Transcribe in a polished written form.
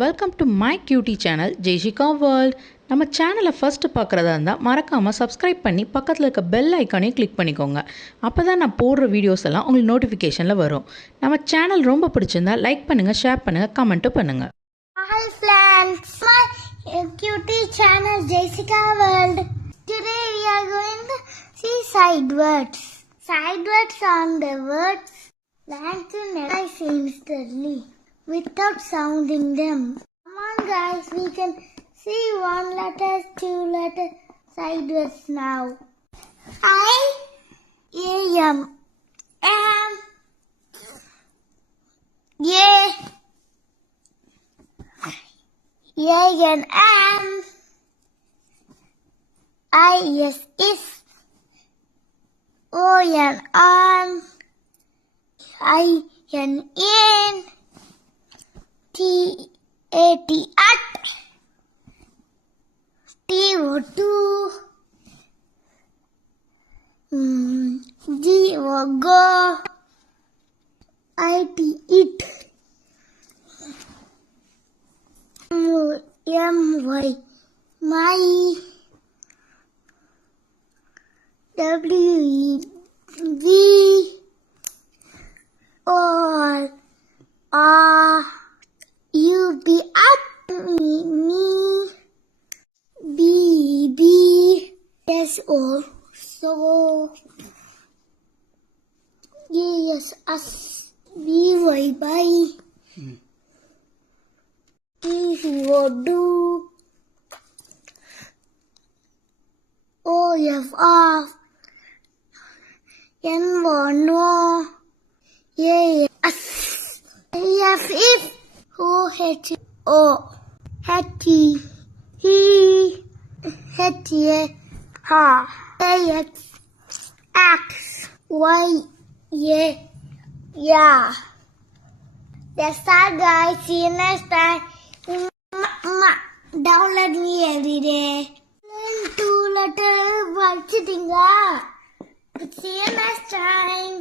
Welcome to my cutie channel Jaishika world. நம்ம சேனலை ஃபர்ஸ்ட் பார்க்குறதா இருந்தால் மறக்காமல் சப்ஸ்கிரைப் பண்ணி பக்கத்தில் இருக்க பெல் ஐக்கானையும் கிளிக் பண்ணிக்கோங்க. அப்போ தான் நான் போடுற வீடியோஸ் எல்லாம் உங்களுக்கு நோட்டிஃபிகேஷனில் வரும். நம்ம சேனல் ரொம்ப பிடிச்சிருந்தா லைக் பண்ணுங்கள், ஷேர் பண்ணுங்கள், கமெண்ட்டும் பண்ணுங்கள். Hi friends, my cutie channel Jaishika world. Today we are going to see side words. Side words are the words learned to memorize instantly without sounding them. Come on guys, we can see 1 letter, 2 letter side words now. I am and am. I is. O and on. I and in. T at. T o to. G o go. It it. My my. W all U B at me B S O so yes us B Y by E O do O F off N O no A S F if O H O H he H A ha A X X Y A yeah. That's all guys. See you next time. Download me every day. 2 letter படிச்சிட்டீங்களா? See you next time.